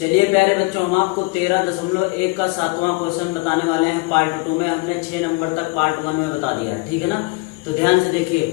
चलिए प्यारे बच्चों, हम आपको 13.1 का 7वां क्वेश्चन बताने वाले हैं। पार्ट 2 में हमने 6 नंबर तक पार्ट 1 में बता दिया है, ठीक है ना। तो ध्यान से देखिए,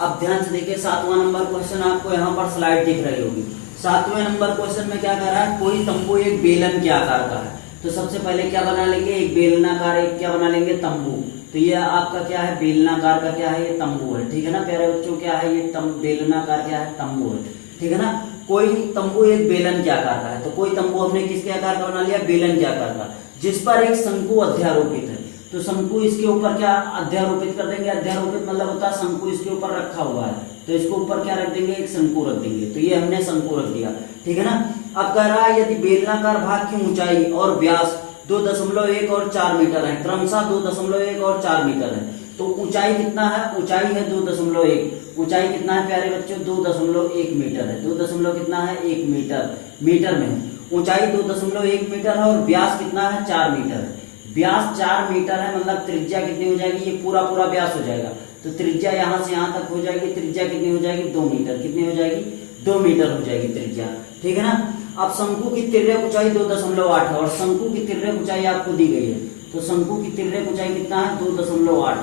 अब ध्यान से देखिए 7वां नंबर क्वेश्चन आपको यहाँ पर स्लाइड दिख रही होगी। 7वें नंबर क्वेश्चन में क्या कह रहा है, कोई तंबू एक बेलन के आकार का है। तो सबसे पहले क्या बना लेंगे, एक बेलनाकार, एक क्या बना लेंगे, तंबू। तो ये आपका क्या है, बेलनाकार का क्या है, ये तंबू है, ठीक है ना प्यारे बच्चों। क्या है ये बेलनाकार, क्या है, तंबू है, ठीक है ना। कोई तंबू एक बेलन के आकार का है। तो कोई तंबू हमने किसके आकार का बना लिया, बेलन के आकार का, जिस पर एक शंकु अध्यारोपित है। तो शंकु इसके ऊपर क्या अध्यारोपित कर देंगे, अध्यारोपित मतलब होता है शंकु इसके ऊपर रखा हुआ है, तो इसके ऊपर क्या रख देंगे, एक शंकु रख देंगे। तो ये हमने शंकु रख दिया, ठीक है ना। अब कह रहा है यदि बेलनाकार भाग की ऊंचाई और व्यास 2.1 और 4 मीटर है, क्रमशः 2.1 और 4 मीटर है। तो ऊंचाई कितना है, ऊंचाई है 2.1, ऊंचाई कितना है प्यारे बच्चों, 2.1 मीटर है। 2 कितना है, 1 मीटर, मीटर में ऊंचाई 2.1 मीटर है और व्यास कितना है, 4 मीटर है। व्यास 4 मीटर है, मतलब त्रिज्या कितनी हो जाएगी, ये पूरा पूरा व्यास हो जाएगा। तो त्रिज्या यहाँ से यहाँ तक हो जाएगी, त्रिज्या कितनी हो जाएगी, 2 मीटर। कितनी हो जाएगी, 2 मीटर हो जाएगी त्रिज्या, ठीक है ना। अब शंकु की तिर्यक ऊंचाई 2.8 है और शंकु की तिर्यक ऊंचाई आपको दी गई है। तो शंकु की तिर्यक ऊंचाई कितना है, 2.8,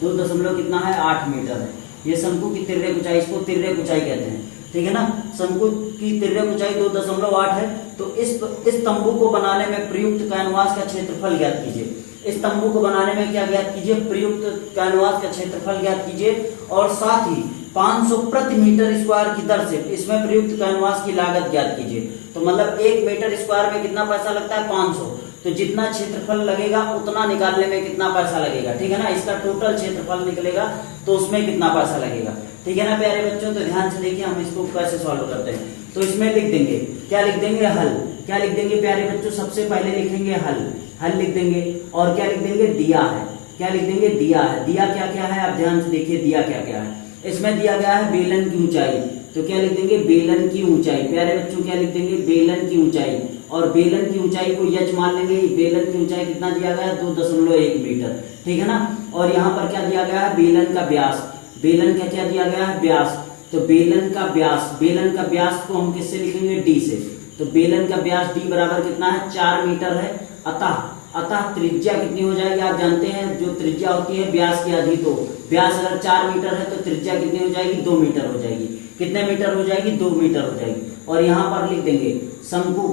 2 कितना है, 8 मीटर है। ये शंकु की तिर्यक ऊंचाई, इसको तिर्यक ऊंचाई कहते हैं, ठीक है ना। शंकु की तिर्यक ऊंचाई 2.8 है। तो इस तंबू को बनाने में प्रयुक्त कैनवास का क्षेत्रफल ज्ञात कीजिए। इस तंबू को बनाने में क्या ज्ञात कीजिए, प्रयुक्त कैनवास का क्षेत्रफल ज्ञात कीजिए और साथ ही 500 प्रति मीटर स्क्वायर की दर से इसमें प्रयुक्त कैनवास की लागत ज्ञात कीजिए। तो मतलब 1 मीटर स्क्वायर में कितना पैसा लगता है, 500। तो जितना क्षेत्रफल लगेगा उतना निकालने में कितना पैसा लगेगा, ठीक है ना। इसका टोटल क्षेत्रफल निकलेगा तो उसमें कितना पैसा लगेगा, ठीक है ना प्यारे बच्चों। तो ध्यान से देखिए हम इसको कैसे सॉल्व करते हैं। तो इसमें लिख देंगे, क्या लिख देंगे, हल। क्या लिख देंगे प्यारे बच्चों, सबसे पहले लिखेंगे हल, हल लिख देंगे। और क्या लिख देंगे, दिया है। क्या लिख देंगे, दिया है। दिया क्या क्या है, आप ध्यान से देखिए दिया क्या क्या है। इसमें दिया गया है बेलन की ऊंचाई, तो क्या लिख देंगे, बेलन की ऊंचाई। प्यारे बच्चों क्या लिख देंगे, बेलन की ऊंचाई। और बेलन की ऊंचाई को यच मान लेंगे। बेलन की ऊंचाई कितना दिया गया है, 2.1 मीटर, ठीक है ना। और यहाँ पर क्या दिया गया है, बेलन का व्यास। बेलन का क्या दिया गया है, व्यास। तो बेलन का व्यास, बेलन का व्यास को हम किससे लिखेंगे, डी से। तो बेलन का व्यास डी बराबर कितना है, 4 मीटर है। अतः त्रिज्या कितनी हो जाएगी, आप जानते हैं जो त्रिज्या होती है व्यास की आधी। तो व्यास अगर 4 मीटर है तो त्रिज्या कितनी हो जाएगी, 2 मीटर हो जाएगी। कितने मीटर हो जाएगी, 2 मीटर हो जाएगी। और यहाँ पर लिख देंगे शंकु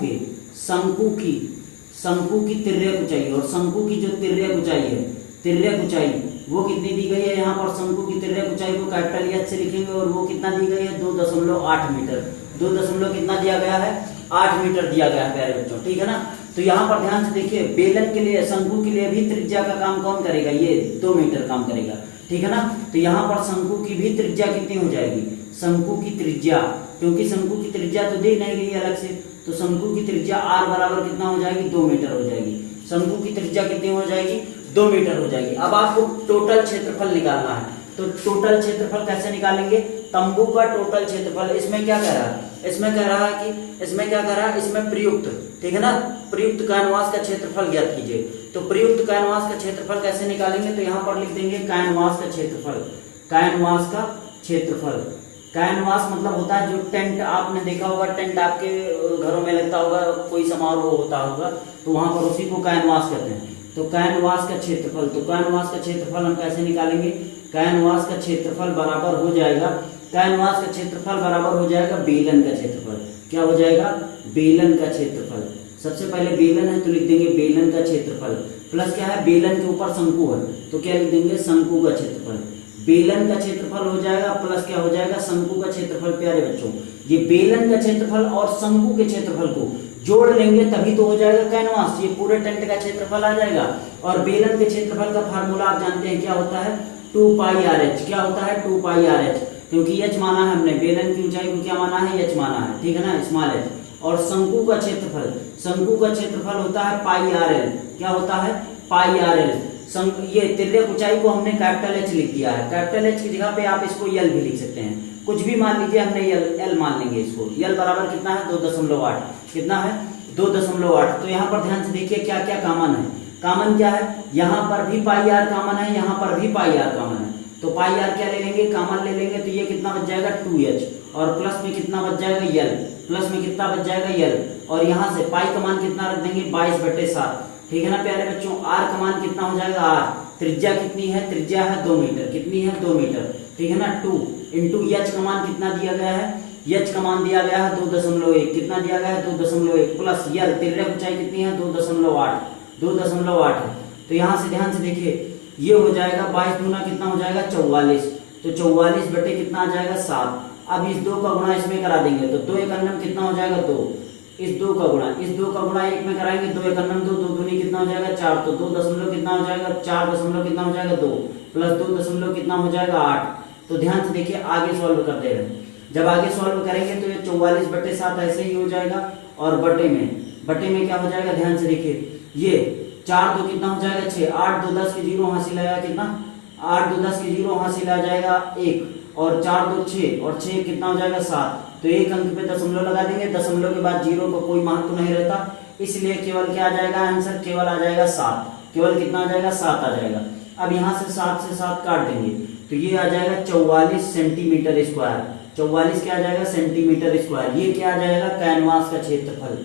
की तिर्यक ऊंचाई। और शंकु की जो तिर्यक ऊंचाई है, तिर्यक ऊंचाई वो कितनी दी गई है, यहाँ पर शंकु की तिर्यक ऊंचाई को कैपिटल एच से लिखेंगे और वो कितना दी गई है, 2.8 मीटर। 2 कितना दिया गया है, 8 मीटर दिया गया है प्यारे बच्चों, ठीक है ना। तो यहाँ पर ध्यान से देखिए, बेलन के लिए, शंकु के लिए भी त्रिज्या का काम कौन करेगा, ये 2 मीटर काम करेगा, ठीक है ना। तो यहाँ पर शंकु की भी त्रिज्या कितनी हो जाएगी, शंकु की त्रिज्या, क्योंकि शंकु की त्रिज्या तो दी नहीं गई अलग से, तो शंकु की त्रिज्या r बराबर कितना हो जाएगी, 2 मीटर हो जाएगी। शंकु की त्रिज्या कितनी हो जाएगी, 2 मीटर हो जाएगी। अब आपको टोटल क्षेत्रफल निकालना है। तो टोटल क्षेत्रफल कैसे निकालेंगे, तंबू का टोटल क्षेत्रफल। इसमें क्या कह रहा है, इसमें कह रहा है कि इसमें क्या कह रहा है, इसमें प्रयुक्त, ठीक है ना, प्रयुक्त कैनवास का क्षेत्रफल ज्ञात कीजिए। तो प्रयुक्त कैनवास का क्षेत्रफल कैसे निकालेंगे, तो यहाँ पर लिख देंगे कैनवास का क्षेत्रफल। कैनवास का क्षेत्रफल, कैनवास मतलब होता है जो टेंट, आपने देखा होगा टेंट आपके घरों में लगता होगा, कोई समारोह होता होगा तो वहां पर उसी को कैनवास कहते हैं। तो कैनवास का क्षेत्रफल, तो कैनवास का क्षेत्रफल हम कैसे निकालेंगे, कैनवास का क्षेत्रफल बराबर हो जाएगा, कैनवास का क्षेत्रफल बराबर हो जाएगा बेलन का क्षेत्रफल। क्या हो जाएगा, बेलन का क्षेत्रफल। सबसे पहले बेलन है तो लिख देंगे बेलन का क्षेत्रफल, प्लस क्या है, बेलन के ऊपर शंकु है तो क्या लिख देंगे, शंकु का क्षेत्रफल। बेलन का क्षेत्रफल हो जाएगा प्लस क्या हो जाएगा, शंकु का क्षेत्रफल। प्यारे बच्चों ये बेलन का क्षेत्रफल और शंकु के क्षेत्रफल को जोड़ लेंगे तभी तो हो जाएगा कैनवास, ये पूरे टेंट का क्षेत्रफल आ जाएगा। और बेलन के क्षेत्रफल का फार्मूला आप जानते हैं क्या होता है, 2πr(h). क्या होता है, 2πr(h), क्योंकि h माना है हमने, बेलन की ऊंचाई को क्या माना है, h माना है, ठीक है ना, स्मॉल h। और शंकु का क्षेत्रफल, शंकु का क्षेत्रफल होता है πrl। क्या होता है, πrl। ये तिर्यक ऊंचाई को हमने कैपिटल एच लिख दिया है, कैपिटल एच की जगह पे आप इसको यल भी लिख सकते हैं, कुछ भी मान लीजिए, हमने यल मान लेंगे इसको। यल बराबर कितना है, 2.8, कितना है, 2.8। तो यहाँ पर ध्यान से देखिए क्या क्या कॉमन है, कॉमन क्या है, यहाँ पर भी πr कॉमन है, यहाँ पर भी πr कॉमन है। तो πr क्या ले लेंगे, कॉमन ले लेंगे, तो ये कितना बच जाएगा, 2h। और प्लस में कितना बच जाएगा, यल, प्लस में कितना बच जाएगा, यल। और यहाँ से पाई का मान कितना रख देंगे 22/7, ठीक है ना प्यारे बच्चों। आर का मान कितना हो जाएगा, आर त्रिज्या कितनी है, त्रिज्या है 2 मीटर, कितनी है 2 मीटर, ठीक है ना। 2 इंटू एच का मान कितना दिया गया है, एच का मान दिया गया है 2.1, कितना दिया गया है 2.1 प्लस यल तिर्यक ऊंचाई कितनी है 2.8 है। तो यहाँ से ध्यान से देखिए ये हो जाएगा 22 दूना कितना हो जाएगा 44, तो 44 बटे कितना आ जाएगा 7। अब इस 2 का गुणा इसमें करा देंगे तो 2 एकन्नम कितना हो जाएगा 2, इस 2 का गुणा 1 में कराएंगे 2 एकन्नम 2, 2 दूनी कितना हो जाएगा 4, तो 2 दशमलव कितना हो जाएगा 4 दशमलव कितना हो जाएगा 2 प्लस 2 दशमलव कितना हो जाएगा 8। तो ध्यान से देखिए आगे सॉल्व कर दे रहे हैं, जब आगे सॉल्व करेंगे तो ये 44/7 ऐसे ही हो जाएगा और बटे में क्या हो जाएगा, ध्यान से देखिए ये 4 2 कितना हो जाएगा 6, 8 2 10 के 0 हासिल आया कितना, 8 2 10 के 0 हासिल आ जाएगा 1 और 4 2 6 और 6 कितना हो जाएगा 7। तो एक अंक पे दशमलव लगा देंगे, दशमलव के बाद 0 को कोई महत्व नहीं रहता, इसलिए केवल क्या आ जाएगा आंसर, केवल आ जाएगा 7, केवल कितना आ जाएगा 7 आ जाएगा। अब यहाँ से 7 से 7 काट देंगे तो ये आ जाएगा 44 सेंटीमीटर स्क्वायर, 44 क्या आ जाएगा सेंटीमीटर स्क्वायर, ये क्या आ जाएगा कैनवास का क्षेत्रफल।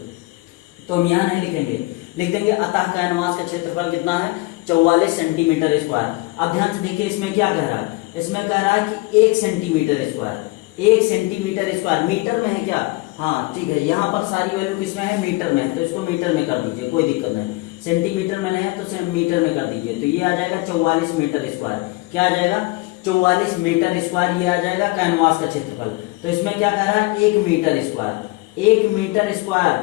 तो हम यहाँ नहीं लिखेंगे, लिख देंगे अतः कैनवास का क्षेत्रफल कितना है 44 सेंटीमीटर स्क्वायर। अब ध्यान से देखिए इसमें क्या कह रहा है, इसमें कह रहा है कि 1 centimetre square, 1 centimetre square metre में है क्या, हाँ ठीक है, यहाँ पर सारी वैल्यू किसमें है मीटर में है, तो इसको मीटर में कर दीजिए, कोई दिक्कत नहीं, सेंटीमीटर में नहीं है तो मीटर में कर दीजिए। तो ये आ जाएगा 44 मीटर स्क्वायर, क्या आ जाएगा 44 मीटर स्क्वायर, ये आ जाएगा कैनवास का क्षेत्रफल। तो इसमें क्या कह रहा है 1 metre square, 1 metre square,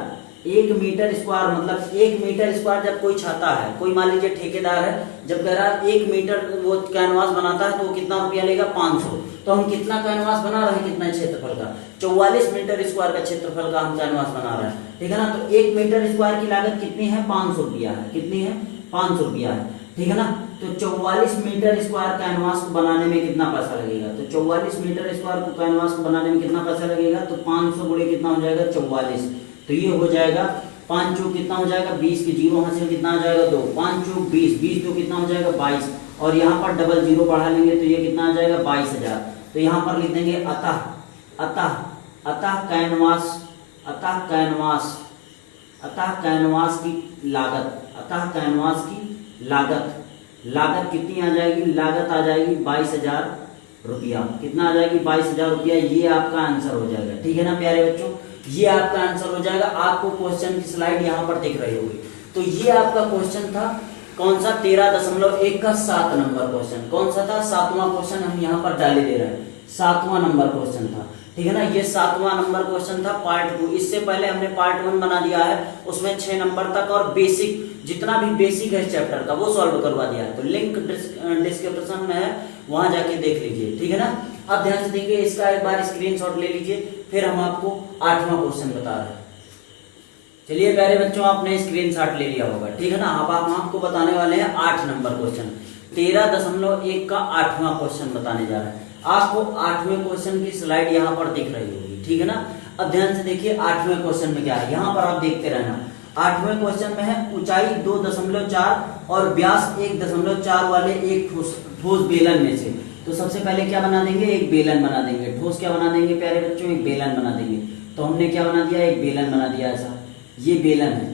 1 metre square मतलब 1 मीटर स्क्वायर जब कोई चाहता है, कोई मान लीजिए ठेकेदार है, जब कह रहा है 1 मीटर वो कैनवास बनाता है तो वो कितना रुपया लेगा 500, तो हम कितना कैनवास बना रहे हैं, कितना क्षेत्रफल का 44 मीटर स्क्वायर का क्षेत्रफल का हम कैनवास बना रहे हैं, ठीक है ना। तो 1 मीटर स्क्वायर की लागत कितनी है 500 रुपया है, कितनी है 500 रुपया है, ठीक है ना। तो 44 मीटर स्क्वायर कैनवास को बनाने में कितना पैसा लगेगा, तो 44 मीटर स्क्वायर को कैनवास को बनाने में कितना पैसा लगेगा, तो 500 गुणे कितना हो जाएगा 44, तो ये हो जाएगा 5 चौक कितना हो जाएगा 20 के 0 हासिल कितना आ जाएगा 2, 5 चौक 20, 20 तो कितना हो जाएगा 22 और यहाँ पर डबल 0 बढ़ा लेंगे तो ये कितना आ जाएगा 22,000। तो यहाँ पर लिख देंगे अतः कैनवास की लागत कितनी आ जाएगी, लागत आ जाएगी 22,000 रुपया, कितना आ जाएगी 22,000 रुपया, ये आपका आंसर हो जाएगा, ठीक है ना प्यारे बच्चों, ये आपका आंसर हो जाएगा। आपको क्वेश्चन की स्लाइड यहाँ पर दिख रही होगी। तो ये आपका क्वेश्चन था कौन सा 13.1 का 7 नंबर क्वेश्चन, कौन सा था 7वां क्वेश्चन हम यहाँ पर डाले दे रहे हैं, 7वां नंबर क्वेश्चन था, ठीक है ना। ये 7वां नंबर क्वेश्चन था पार्ट 2। इससे पहले हमने पार्ट 1 बना दिया है, उसमें 6 नंबर तक और बेसिक जितना भी बेसिक है चैप्टर का वो सॉल्व करवा दिया है, तो लिंक डिस्क्रिप्शन में है, वहां जाके देख लीजिए, ठीक है ना। अब ध्यान से देखिए, इसका एक बार स्क्रीनशॉट ले लीजिए, फिर हम आपको 8वां क्वेश्चन बता रहे हैं। चलिए प्यारे बच्चों, आपने स्क्रीनशॉट ले लिया होगा, ठीक है ना। अब हम आपको बताने वाले हैं 8 नंबर क्वेश्चन, 13.1 का 8वां क्वेश्चन बताने जा रहे हैं। आपको 8वें क्वेश्चन की स्लाइड यहाँ पर दिख रही होगी, ठीक है ना। अब ध्यान से देखिए 8वें क्वेश्चन में क्या है, यहाँ पर आप देखते रहना। 8वें क्वेश्चन में है ऊंचाई 2.4 और व्यास 1.4 वाले एक ठोस बेलन में से। तो सबसे पहले क्या बना देंगे, एक बेलन बना देंगे, ठोस क्या बना देंगे प्यारे बच्चों, एक बेलन बना देंगे। तो हमने क्या बना दिया, एक बेलन बना दिया, ऐसा ये बेलन है,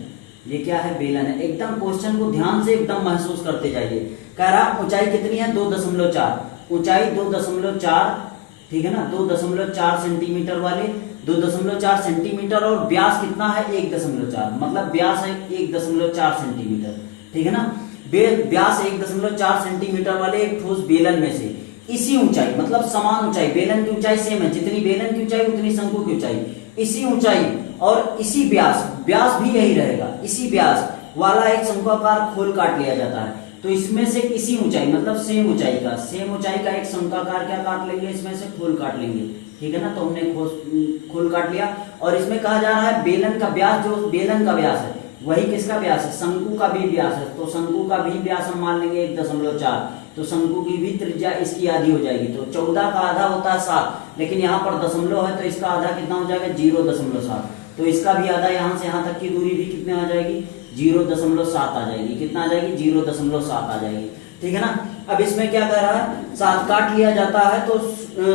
ये क्या है बेलन है। एकदम क्वेश्चन को ध्यान से एकदम महसूस करते जाइए। कह रहा ऊंचाई कितनी है 2.4, ऊंचाई 2.4, ठीक है ना, 2.4 सेंटीमीटर वाले 2.4 सेंटीमीटर और व्यास कितना है 1.4, मतलब व्यास है 1.4 सेंटीमीटर, ठीक है ना। व्यास 1.4 सेंटीमीटर वाले एक ठोस बेलन में से इसी ऊंचाई, मतलब समान ऊंचाई, बेलन की ऊंचाई सेम है, जितनी बेलन की ऊंचाई उतनी शंकु की ऊंचाई, इसी ऊंचाई और इसी व्यास भी यही रहेगा, इसी व्यास वाला एक शंक्वाकार खोल काट लिया जाता है। तो इसमें से इसी ऊंचाई मतलब सेम ऊंचाई का एक शंक्वाकार क्या काट लेंगे, इसमें से खोल काट लेंगे, ठीक है ना। तो हमने खोल काट लिया और इसमें कहा जा रहा है बेलन का व्यास, जो बेलन का व्यास है वही किसका व्यास है, शंकु का भी व्यास है। तो शंकु का भी व्यास हम मान लेंगे 1.4, तो शंकु की भी त्रिज्या इसकी आधी हो जाएगी। तो 14 का आधा होता है 7, लेकिन यहाँ पर दशमलव है तो इसका आधा कितना हो जाएगा 0.7, तो इसका भी आधा, यहाँ से यहाँ तक की दूरी भी कितने आ जाएगी 0.7 आ जाएगी, कितना आ जाएगी 0.7 आ जाएगी, ठीक है ना। अब इसमें क्या कर रहा है, 7 काट लिया जाता है तो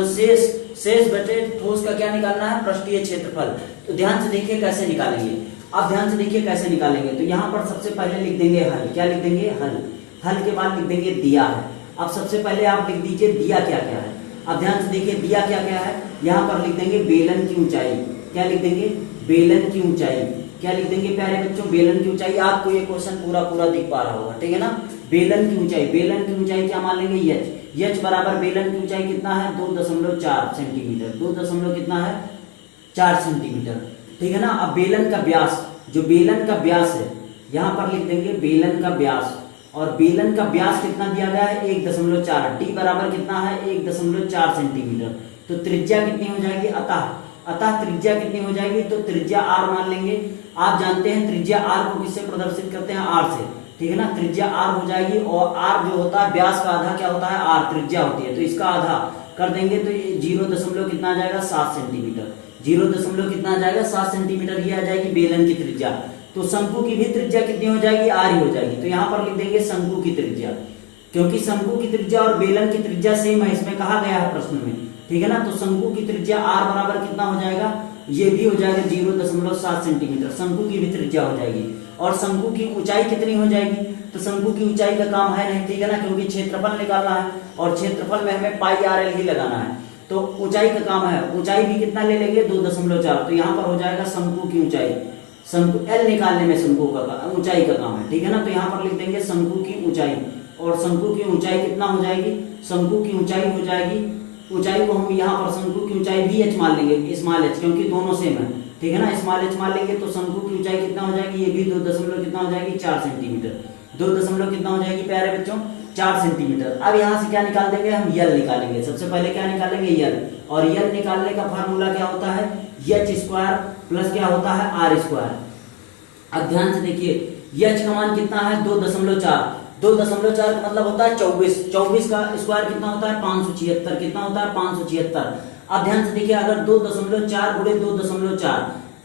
शेष बचे ठोस का क्या निकालना है, पृष्ठीय क्षेत्रफल। तो ध्यान से देखिए कैसे निकालेंगे। अब ध्यान से देखिए कैसे निकालेंगे। तो यहाँ पर सबसे पहले लिख देंगे हल। क्या लिख देंगे? हल। हल के बाद लिख देंगे दिया है। अब सबसे पहले आप लिख दीजिए दिया क्या क्या है। अब ध्यान से देखिए दिया क्या क्या है। यहाँ पर लिख देंगे बेलन की ऊंचाई। क्या लिख देंगे? बेलन की ऊंचाई। क्या लिख देंगे प्यारे बच्चों? बेलन की ऊंचाई। आपको ये क्वेश्चन पूरा पूरा दिख पा रहा होगा, ठीक है ना। बेलन की ऊंचाई, बेलन की ऊंचाई क्या मान लेंगे? यच। यच बराबर बेलन की ऊंचाई कितना है? 2.4 सेंटीमीटर। 2 कितना है? 4 सेंटीमीटर, ठीक है ना। अब बेलन का व्यास, जो बेलन का व्यास है यहाँ पर लिख देंगे बेलन का व्यास। और बेलन का व्यास कितना दिया गया है? 1.4। टी बराबर कितना है? 1.4 सेंटीमीटर। तो त्रिज्या कितनी हो जाएगी? अतः त्रिज्या कितनी हो जाएगी? तो त्रिज्या आर मान लेंगे। आप जानते हैं त्रिज्या आर को किससे प्रदर्शित करते हैं? आर से, ठीक है ना। त्रिज्या आर हो जाएगी और आर जो होता है व्यास का आधा क्या होता है? आर त्रिज्या होती है। तो इसका आधा कर देंगे तो ये 0 कितना आ जाएगा? 7 सेंटीमीटर। 0 कितना आ जाएगा? 7 सेंटीमीटर। ये आ जाएगी बेलन की त्रिज्या। तो शंकु की भी त्रिज्या कितनी हो जाएगी? आर ही हो जाएगी। तो यहाँ पर लिख देंगे शंकु की त्रिज्या, क्योंकि शंकु की त्रिज्या और बेलन की त्रिज्या सेम है, इसमें कहा गया है प्रश्न में, ठीक है ना। तो शंकु की त्रिज्या आर बराबर कितना हो जाएगा? ये भी हो जाएगा 0.7 सेंटीमीटर। शंकु की भी त्रिज्या हो जाएगी। और शंकु की ऊंचाई कितनी हो जाएगी? तो शंकु की ऊंचाई का काम है नहीं, ठीक है ना, क्योंकि क्षेत्रफल निकालना है और क्षेत्रफल में हमें पाई आर एल ही लगाना है। तो ऊंचाई का काम है। ऊंचाई भी कितना ले लेंगे? 2.4। तो यहाँ पर हो जाएगा शंकु की ऊंचाई। शंकु एल निकालने में शंकु का ऊंचाई का काम है, ठीक है ना। तो यहाँ पर लिख देंगे शंकु की ऊंचाई। और शंकु की ऊंचाई कितना हो जाएगी? शंकु की ऊंचाई हो जाएगी, ऊंचाई को हम यहाँ पर शंकु की ऊंचाई भी एच मान लेंगे, स्मॉल एच, क्योंकि दोनों सेम है, ठीक है ना। स्मॉल एच मान लेंगे तो शंकु की ऊंचाई कितना हो जाएगी? ये भी 2 कितना हो जाएगी? 4 सेंटीमीटर। 2 कितना हो जाएगी प्यारे बच्चों? 4 सेंटीमीटर। अब यहाँ से क्या निकाल देंगे? हम यल निकालेंगे। सबसे पहले क्या निकालेंगे? यल। और यल निकालने का फार्मूला क्या होता है? एच स्क्वायर प्लस क्या होता है? R square. अब ध्यान से देखिए एच का मान कितना है? 2.4। 2.4 का मतलब होता है 24। 24 का स्क्वायर कितना होता है? 576। कितना होता है? 576। अब ध्यान से देखिए अगर 2.4 गुणे 2.4,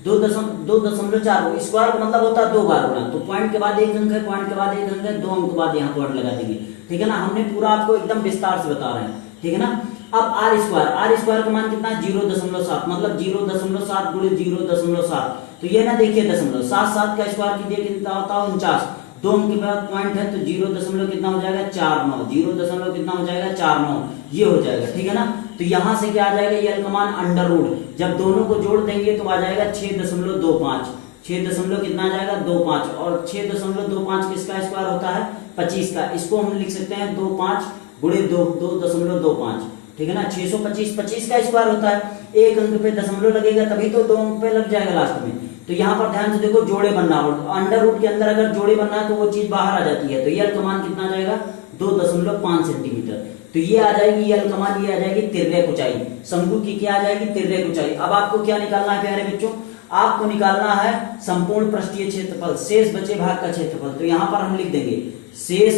2.4 स्क्वायर का मतलब होता है 2 बार गुना। तो पॉइंट के बाद एक अंक है, पॉइंट के बाद एक अंक है, 2 अंक के बाद यहाँ पॉइंट लगा देंगे, ठीक है ना। हमने पूरा आपको एकदम विस्तार से बता रहे हैं, ठीक है ना। अब आर स्क्वायर का मान कितना है? 0.7, मतलब 0.7 गुणे 0.7। तो ये ना देखिए दशमलव 7 का स्क्वायर कीजिए कितना होता है? 49। 2 अंक के बाद पॉइंट है तो 0 कितना हो जाएगा? 49। 0 कितना हो जाएगा? 49। ये हो जाएगा, ठीक है ना। तो यहां से क्या आ जाएगा? यल का मान अंडर रूट, जब दोनों को जोड़ देंगे तो आ जाएगा 6.25। 6 कितना आ जाएगा? 25। और 6.25 किसका स्क्वायर होता है? 25 का। इसको हम लिख सकते हैं 25 गुणे 2.25, ठीक है ना। 625 25 का स्क्वायर होता है। एक अंक पे दशमलव लगेगा तभी तो 2 अंक पे लग जाएगा लास्ट में। तो यहाँ पर ध्यान से देखो जोड़े बनना हो, अंडर रूट के अंदर अगर जोड़े बनना है तो वो चीज बाहर आ जाती है। तो यल का मान कितना आ जाएगा? 2.5 सेंटीमीटर। तो ये आ जाएगी यल का मान, ये आ जाएगी तिर्यक ऊंचाई। शंकु की क्या आ जाएगी? तिर्यक ऊंचाई। अब आपको क्या निकालना है प्यारे बच्चों? आपको निकालना है संपूर्ण पृष्ठीय क्षेत्रफल, शेष बचे भाग का क्षेत्रफल। तो यहाँ पर हम लिख देंगे शेष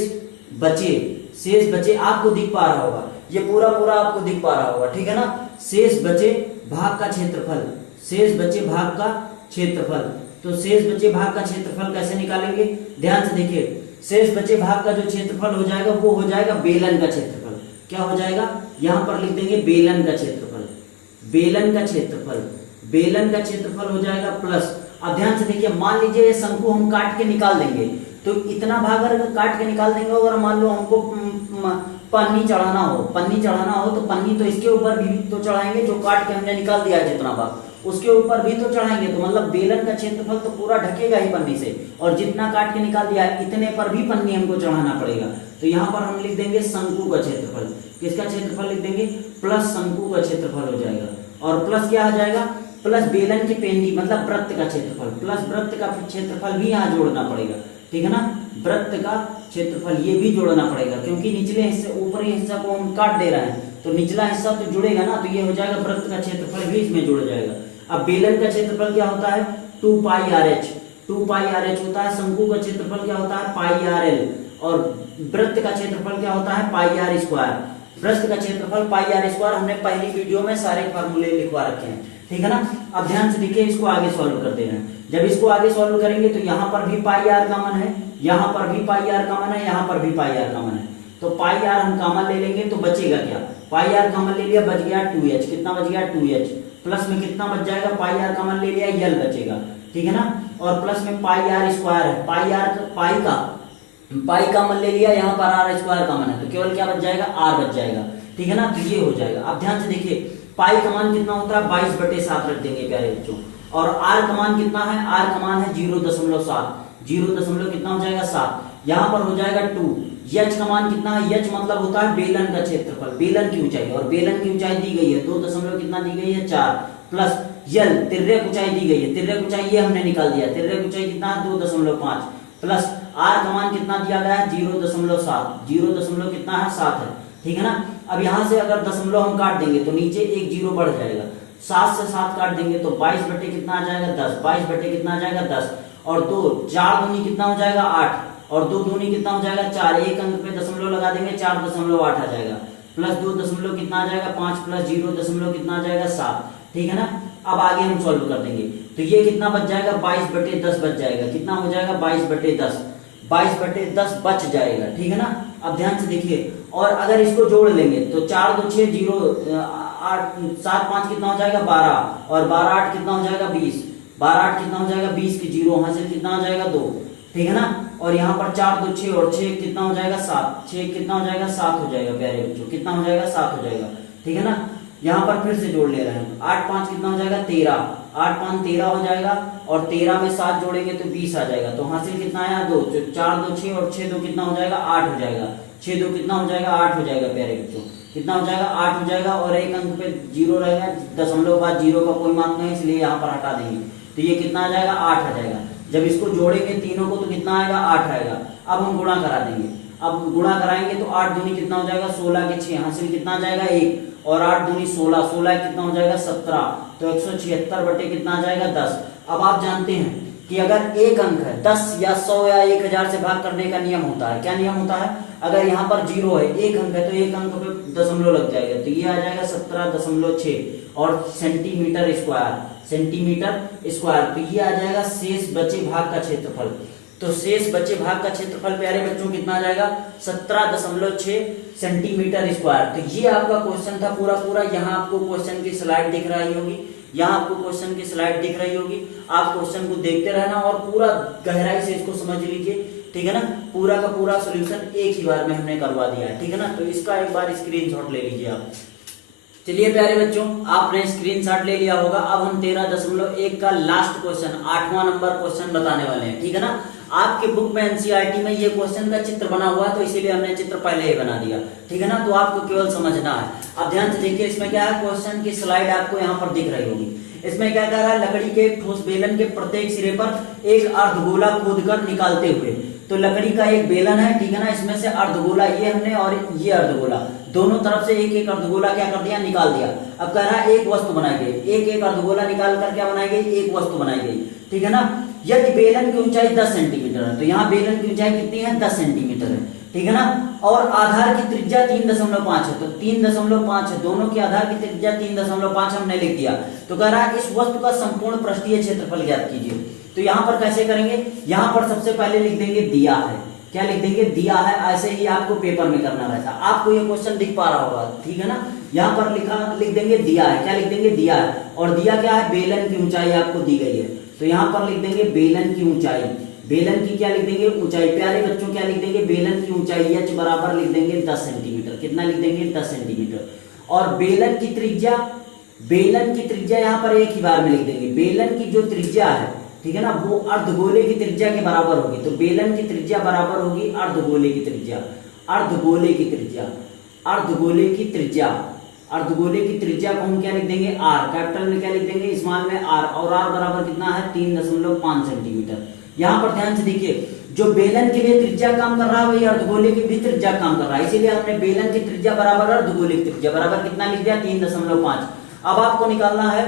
बचे आपको दिख पा रहा होगा, ये पूरा पूरा आपको दिख पा रहा होगा, ठीक है ना। शेष बचे भाग का क्षेत्रफल, शेष बचे भाग का क्षेत्रफल। तो शेष बचे भाग का क्षेत्रफल कैसे निकालेंगे? ध्यान से देखिए, शेष बचे भाग का जो क्षेत्रफल हो जाएगा वो हो जाएगा बेलन का क्षेत्रफल। क्या हो जाएगा? यहां पर लिख देंगे बेलन का क्षेत्रफल। बेलन का क्षेत्रफल, बेलन का क्षेत्रफल हो जाएगा प्लस। अब ध्यान से देखिए, मान लीजिए ये शंकु हम काट के निकाल देंगे, तो इतना भाग अगर काट के निकाल देंगे, अगर मान लो हमको पन्नी चढ़ाना हो तो पन्नी तो इसके ऊपर भी तो चढ़ाएंगे, जो काट के हमने निकाल दिया है जितना भाग उसके ऊपर भी तो चढ़ाएंगे। तो मतलब बेलन का क्षेत्रफल तो पूरा ढकेगा ही पन्नी से, और जितना काट के निकाल दिया है इतने पर भी पन्नी हमको चढ़ाना पड़ेगा। तो यहाँ पर हम लिख देंगे शंकु का क्षेत्रफल। किसका क्षेत्रफल लिख देंगे? प्लस शंकु का क्षेत्रफल हो जाएगा। और प्लस क्या आ जाएगा? प्लस बेलन की पेंडी मतलब वृत्त का क्षेत्रफल, प्लस वृत्त का क्षेत्रफल भी यहाँ जोड़ना पड़ेगा, ठीक है ना। वृत्त का क्षेत्रफल ये भी जोड़ना पड़ेगा, क्योंकि निचले हिस्से ऊपरी हिस्सा को हम काट दे रहे हैं तो निचला हिस्सा तो जुड़ेगा ना, तो ये हो जाएगा वृत्त का क्षेत्रफल भी इसमें जुड़ जाएगा। अब बेलन का क्षेत्रफल क्या होता है? 2 पाई आर एच, 2 पाई आर एच होता है। शंकु का क्षेत्रफल क्या होता है? पाई आर एल। और वृत्त का क्षेत्रफल क्या होता है? पाई आर स्क्वायर। वृत्त का क्षेत्रफल पाई आर स्क्वायर हमने पहली वीडियो में सारे फार्मूले लिखवा रखे हैं, ठीक है ना। अब ध्यान से देखिए, इसको आगे सॉल्व कर देना है। जब इसको आगे सॉल्व करेंगे तो यहाँ पर भी पाई आर कॉमन है, यहाँ पर भी पाई आर कॉमन है, यहाँ पर भी पाई आर कॉमन है। तो पाई आर हम कॉमन ले लेंगे तो बचेगा क्या? पाई आर कॉमन ले लिया, बच गया 2h। कितना बच गया? 2h। प्लस में कितना बच जाएगा? पाई आर कॉमन ले लिया, यल बचेगा, ठीक है ना। और प्लस में पाई आर स्क्वायर है, पाई का मन ले लिया, यहाँ पर आर स्क्वायर का मन है, तो केवल क्या बच जाएगा, आर बच जाएगा, ठीक है ना। तो ये हो जाएगा। अब ध्यान से देखिए पाई का मान कितना होता है, 22/7 रख देंगे प्यारे बच्चों, और आर का मान कितना है, आर का मान है 0.7, 0 कितना हो जाएगा 7, यहाँ पर हो जाएगा 2। यच का मान कितना है, यच मतलब होता है बेलन का क्षेत्रफल, बेलन की ऊंचाई, और बेलन की ऊंचाई दी गई है 2 दशमलव कितना दी गई है 4, प्लस यल तिर्यक ऊंचाई दी गई है, तिर्यक ऊंचाई ये हमने निकाल दिया, तिर्यक ऊंचाई कितना है 2.5, प्लस आर का मान कितना दिया गया है 0.7, 0 कितना है 7 है, ठीक है ना। अब यहाँ से अगर दशमलव हम काट देंगे तो नीचे एक 0 बढ़ जाएगा, 7 से 7 काट देंगे तो 22 बटे कितना आ जाएगा 10, 22 बटे कितना आ जाएगा 10, और 2 4 दूनी कितना हो जाएगा 8, और 2 दूनी कितना हो जाएगा 4, एक अंक पे दशमलव लगा देंगे 4.8 आ जाएगा, प्लस 2 दशमलव कितना आ जाएगा 5, प्लस 0 दशमलव कितना आ जाएगा 7, ठीक है ना। अब आगे हम सॉल्व कर देंगे तो ये कितना बच जाएगा 22/10 बच जाएगा, कितना हो जाएगा 22/10, 22/10 बच जाएगा, ठीक है ना। अब ध्यान से देखिए, और अगर इसको जोड़ लेंगे तो 4 2 6 0 8 7 5 कितना हो जाएगा 12, और 12 8 कितना हो जाएगा 20, 12 8 कितना हो जाएगा 20 की 0 वहां से कितना हो जाएगा 2, ठीक है ना। और यहाँ पर 4 2 6 और 6 कितना हो जाएगा 7, 6 कितना हो जाएगा 7 हो जाएगा प्यारे बच्चों, कितना हो जाएगा 7 हो जाएगा, ठीक है ना। यहाँ पर फिर से जोड़ ले रहे हैं, 8 5 कितना हो जाएगा 13, 8 5 13 हो जाएगा, और 13 में 7 जोड़ेंगे तो 20 आ जाएगा, तो हासिल कितना आया 2, 4 2 6 और 6 2 कितना हो जाएगा 8 हो जाएगा, 6 2 कितना हो जाएगा 8 हो जाएगा प्यारे बच्चों, कितना हो जाएगा 8 हो जाएगा, और एक अंक पे 0 रहेगा, दशमलव बाद 0 का कोई मान नहीं, इसलिए यहाँ पर हटा देंगे, तो ये कितना आ जाएगा 8 आ जाएगा। जब इसको जोड़ेंगे तीनों को तो कितना आएगा 8 आएगा। अब हम गुणा करा देंगे, अब गुणा कराएंगे तो 8 दूनी कितना हो जाएगा 16 के 6, हासिल कितना आ जाएगा 1, और 8 दूनी 16, 16 कितना हो जाएगा 17, तो 176 बटे कितना आ जाएगा 10। अब आप जानते हैं कि अगर एक अंक है 10 या 100 या 1000 से भाग करने का नियम होता है, क्या नियम होता है, अगर यहाँ पर 0 है, एक अंक है तो एक अंक पे दशमलव लग जाएगा, तो ये आ जाएगा 17.6 और सेंटीमीटर स्क्वायर, सेंटीमीटर स्क्वायर, तो ये आ जाएगा शेष बचे भाग का क्षेत्रफल। तो शेष बचे भाग का क्षेत्रफल प्यारे बच्चों कितना आ जाएगा 17.6 सेंटीमीटर स्क्वायर। तो ये आपका क्वेश्चन था पूरा पूरा। यहाँ आपको क्वेश्चन की स्लाइड दिख रही होगी, यहाँ आपको क्वेश्चन की स्लाइड दिख रही होगी, आप क्वेश्चन को देखते रहना और पूरा गहराई से इसको समझ लीजिए, ठीक है ना। पूरा का पूरा सोल्यूशन एक ही बार में हमने करवा दिया है, ठीक है ना। तो इसका एक बार स्क्रीनशॉट ले लीजिए आप। चलिए प्यारे बच्चों, आपने स्क्रीनशॉट ले लिया होगा। अब हम 13.1 का लास्ट क्वेश्चन 8वां नंबर क्वेश्चन बताने वाले हैं, ठीक है ना। आपके बुक में एनसीईआरटी में ये क्वेश्चन का चित्र बना हुआ है, तो इसीलिए हमने चित्र पहले ही बना दिया, ठीक है ना। तो आपको केवल समझना है। अब ध्यान से देखिए, इसमें क्या है, क्वेश्चन की स्लाइड आपको यहाँ पर दिख रही होगी। इसमें क्या कह रहा है, लकड़ी के एक ठोस बेलन के प्रत्येक सिरे पर एक अर्धगोला खोदकर निकालते हुए। तो लकड़ी का एक बेलन है, ठीक है ना, इसमें से अर्धगोला ये हमने और ये अर्धगोला दोनों तरफ से एक एक अर्धगोला क्या कर दिया, निकाल दिया। अब कह रहा है एक वस्तु बनाई गई, एक एक अर्धगोला निकाल कर क्या बनाई गई, एक वस्तु बनाई गई, ठीक है ना। यदि बेलन की ऊंचाई 10 सेंटीमीटर है, तो यहाँ बेलन की ऊंचाई कितनी है 10 सेंटीमीटर है, ठीक है ना। और आधार की त्रिज्या 3.5 है, तो 3.5 है, दोनों की आधार की त्रिज्या 3.5 हमने लिख दिया। तो कह रहा है इस वस्तु का संपूर्ण पृष्ठीय क्षेत्रफल ज्ञात कीजिए। तो यहाँ पर कैसे करेंगे, यहाँ पर सबसे पहले लिख देंगे दिया है, क्या लिख देंगे, दिया है। ऐसे ही आपको पेपर में करना रहता है, आपको ये क्वेश्चन दिख पा रहा होगा, ठीक है ना। यहाँ पर लिख देंगे दिया है, क्या लिख देंगे, दिया है। और दिया क्या है, बेलन की ऊंचाई आपको दी गई है, तो यहाँ पर लिख देंगे बेलन की ऊंचाई, बेलन की क्या लिख देंगे, ऊंचाई। प्यारे बच्चों क्या लिख देंगे, बेलन की ऊंचाई h बराबर लिख देंगे 10 सेंटीमीटर, कितना लिख देंगे 10 सेंटीमीटर। और बेलन की त्रिज्या, बेलन की त्रिज्या यहाँ पर एक ही बार में लिख देंगे। बेलन की जो त्रिज्या है, ठीक है ना, वो अर्धगोले की त्रिज्या के बराबर होगी। तो बेलन की त्रिज्या बराबर होगी अर्धगोले की त्रिज्या, अर्धगोले की त्रिज्या, अर्धगोले की त्रिज्या, अर्धगोले की त्रिज्या को हम क्या लिख देंगे, r, कैपिटल में क्या लिख देंगे, स्मॉल में r, और r बराबर कितना है 3.5 सेंटीमीटर। यहाँ पर ध्यान से देखिए, जो बेलन के लिए त्रिज्या काम कर रहा है वही अर्धगोले की भी त्रिज्या काम कर रहा है, इसीलिए हमने बेलन की त्रिज्या बराबर अर्धगोले की त्रिज्या बराबर कितना लिख दिया 3.5। अब आपको निकालना है,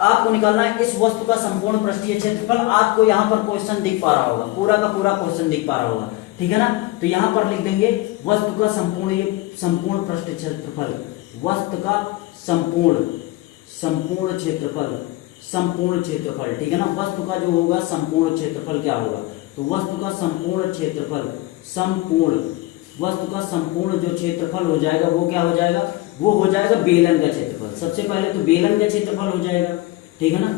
आपको निकालना है इस वस्तु का संपूर्ण पृष्ठीय क्षेत्रफल। आपको यहाँ पर क्वेश्चन दिख पा रहा होगा, पूरा का पूरा क्वेश्चन दिख पा रहा होगा, ठीक है ना। तो यहाँ पर लिख देंगे वस्तु का संपूर्ण पृष्ठीय क्षेत्रफल, वस्तु का संपूर्ण क्षेत्रफल, संपूर्ण क्षेत्रफल, ठीक है ना। वस्तु का जो होगा संपूर्ण क्षेत्रफल क्या होगा, तो वस्तु का संपूर्ण क्षेत्रफल, संपूर्ण वस्तु का संपूर्ण जो क्षेत्रफल हो जाएगा वो क्या हो जाएगा, वो हो जाएगा बेलन का क्षेत्रफल। सबसे पहले तो बेलन का क्षेत्रफल हो जाएगा, ठीक है ना,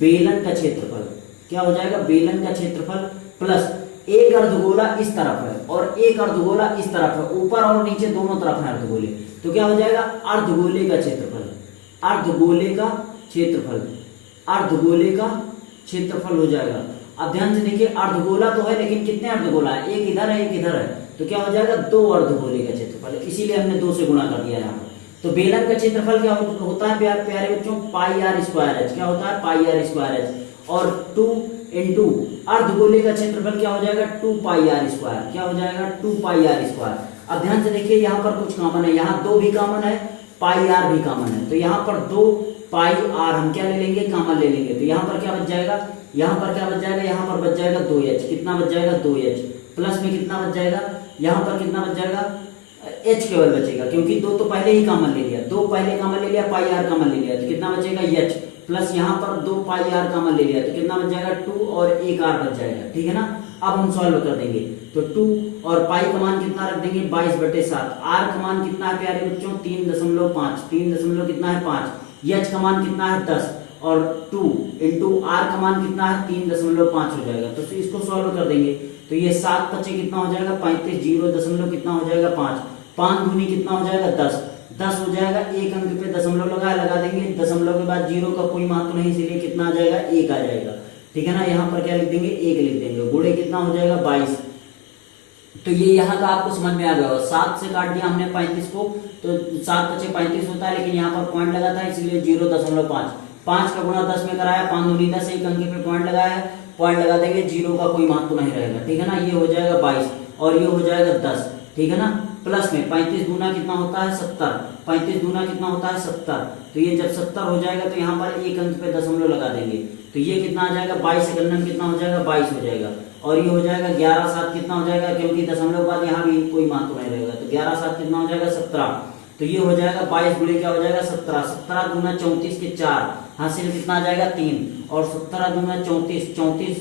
बेलन का क्षेत्रफल, क्या हो जाएगा, बेलन का क्षेत्रफल प्लस एक अर्धगोला इस तरफ है और एक अर्धगोला इस तरफ है, ऊपर और नीचे दोनों तरफ है अर्धगोले, तो क्या हो जाएगा, अर्धगोले का क्षेत्रफल, अर्धगोले का क्षेत्रफल, अर्धगोले का क्षेत्रफल हो जाएगा। अब ध्यान से देखिए, अर्धगोला तो है लेकिन कितने अर्धगोला है, एक इधर है एक इधर है, तो क्या हो जाएगा, दो अर्धगोले का क्षेत्रफल, इसीलिए हमने 2 से गुणा कर दिया यहाँ पर। तो बेलन का क्षेत्रफल क्या होता है प्यारे बच्चों, पाई आर स्क्वायर एच, क्या होता है, पाई आर स्क्वायर एच, और 2 इंटू अर्धगोले का क्षेत्रफल क्या हो जाएगा, 2 पाई आर स्क्वायर, क्या हो जाएगा, 2 पाई आर स्क्वायर। अब ध्यान से देखिए, यहाँ पर कुछ कॉमन है, यहाँ 2 भी कॉमन है, पाई आर भी कॉमन है, तो यहाँ पर 2 पाई आर हम क्या ले लेंगे, कॉमन ले लेंगे, तो यहाँ पर क्या बच जाएगा, यहाँ पर क्या बच जाएगा, यहाँ पर बच जाएगा 2h, कितना बच जाएगा, 2h, प्लस में कितना बच जाएगा, यहाँ पर कितना बच जाएगा, h केवल बचेगा, क्योंकि 2 तो पहले ही कॉमन ले लिया, 2 पहले कॉमन ले लिया, पाई आर कॉमन ले लिया, तो कितना बचेगा, h, प्लस यहाँ पर 2 पाई आर कॉमन ले लिया, तो कितना बच जाएगा, 2 और एक आर बच जाएगा, ठीक है ना। अब हम सॉल्व कर देंगे, तो 2 और पाई का मान कितना रख देंगे, 22/7, आर का मान कितना है प्यारे बच्चों, 3.5, 3 कितना है 5, h का मान कितना है 10, और 2 इंटू आर का मान कितना है 3.5 हो जाएगा, तो इसको सॉल्व कर देंगे, तो ये 7 बचे कितना हो जाएगा, 35, 0 दशमलव कितना हो जाएगा, 5, 5 दूनी कितना हो जाएगा, 10, 10 हो जाएगा, एक अंक पे दशमलव लगा देंगे, दशमलव के बाद 0 का कोई महत्व नहीं, इसीलिए कितना आ जाएगा, 1 आ जाएगा, ठीक है ना। यहाँ पर क्या लिख देंगे, 1 लिख देंगे, गुणे कितना हो जाएगा, 22। तो ये यहाँ का आपको समझ में आ गया, 7 से काट दिया हमने 35 को, तो 7 बचे 35 होता है, लेकिन यहाँ पर पॉइंट लगा था इसलिए 0.5, 5 का गुणा 10 में कराया, 5 दूनी 10, एक अंक पे पॉइंट लगाया है, पॉइंट लगा देंगे, 0 का कोई महत्व नहीं रहेगा, ठीक है ना। ये हो जाएगा 22 और ये हो जाएगा 10, ठीक है ना। प्लस में 35 दूना कितना होता है 70, 35 दूना कितना होता है 70, तो ये जब 70 हो जाएगा तो यहाँ पर एक अंक पे दशमलव लगा देंगे, तो ये कितना आ जाएगा, 22 से गणना कितना हो जाएगा, 22 हो जाएगा, और ये हो जाएगा 11/7 कितना हो जाएगा, क्योंकि दशमलव के बाद यहाँ भी कोई महत्व नहीं रहेगा, तो 11/7 कितना हो जाएगा, 17, तो ये हो जाएगा 22 गुणे क्या हो जाएगा, 17, 17 दूना 34 के 4, हासिल कितना आ जाएगा 3, और 17 दूना 34, 34,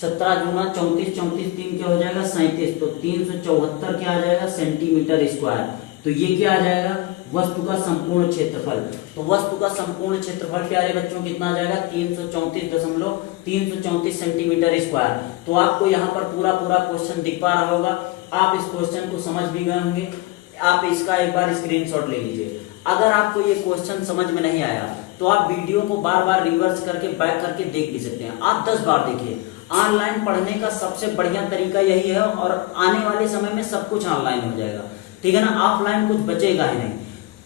17 दूना 34, 34 3 क्या हो जाएगा 37, तो 374 क्या आ जाएगा सेंटीमीटर स्क्वायर। तो ये क्या आ जाएगा, वस्तु का संपूर्ण क्षेत्रफल। तो वस्तु का संपूर्ण क्षेत्रफल प्यारे बच्चों कितना आ जाएगा, 334 सेंटीमीटर स्क्वायर। तो आपको यहाँ पर पूरा क्वेश्चन दिख पा रहा होगा, आप इस क्वेश्चन को समझ भी गए होंगे। आप इसका एक बार स्क्रीनशॉट ले लीजिए। अगर आपको ये क्वेश्चन समझ में नहीं आया तो आप वीडियो को बार बार रिवर्स करके बैक करके देख भी सकते हैं, आप 10 बार देखिए। ऑनलाइन पढ़ने का सबसे बढ़िया तरीका यही है, और आने वाले समय में सब कुछ ऑनलाइन हो जाएगा, ठीक है ना, ऑफलाइन कुछ बचेगा ही नहीं,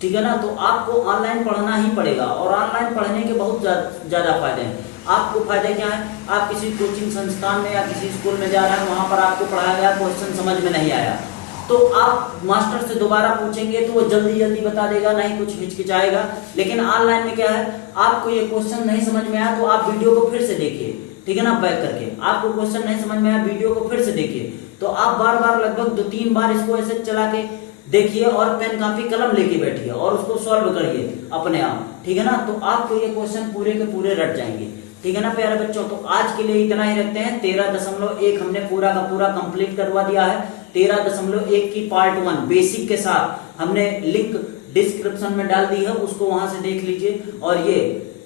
ठीक है ना। तो आपको ऑनलाइन पढ़ना ही पड़ेगा, और ऑनलाइन पढ़ने के बहुत ज्यादा फायदे हैं। आपको फायदे क्या है, आप किसी कोचिंग संस्थान में या किसी स्कूल में जा रहे हैं, वहां पर आपको पढ़ाया गया क्वेश्चन समझ में नहीं आया तो आप मास्टर से दोबारा पूछेंगे तो वो जल्दी बता देगा, नहीं कुछ हिचकिचाएगा। लेकिन ऑनलाइन में क्या है, आपको ये क्वेश्चन नहीं समझ में आया तो आप वीडियो को फिर से देखिए, ठीक है ना, बैक करके। आपको क्वेश्चन नहीं समझ में आया, वीडियो को फिर से देखिए, तो आप बार बार लगभग 2-3 बार इसको ऐसे चला के देखिए, और पेन कापी कलम लेके बैठिए और उसको सॉल्व करिए अपने आप, ठीक है ना। तो आपको ये क्वेश्चन पूरे के पूरे रट जाएंगे, ठीक है ना प्यारे बच्चों। तो आज के लिए इतना ही रखते हैं। 13.1 हमने पूरा का पूरा कंप्लीट करवा दिया है। 13.1 की पार्ट 1 बेसिक के साथ हमने लिंक डिस्क्रिप्शन में डाल दी है, उसको वहां से देख लीजिए। और ये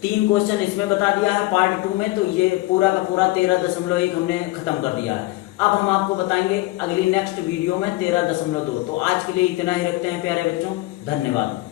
3 क्वेश्चन इसमें बता दिया है पार्ट 2 में, तो ये पूरा का पूरा 13.1 हमने खत्म कर दिया है। अब हम आपको बताएंगे अगली नेक्स्ट वीडियो में 13.2। तो आज के लिए इतना ही रखते हैं प्यारे बच्चों, धन्यवाद।